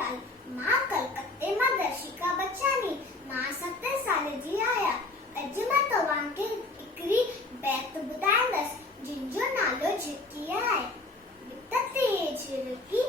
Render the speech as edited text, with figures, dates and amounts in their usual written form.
ॻाल्हि मां कलकत्ते मां दर्शिका बचानी मां 7 साल जी आहियां। अॼु मां तव्हांखे हिकिड़ी बैत ॿुधाईंदसि जिन जो नालो झिरकी आहे। वित ते झिरकी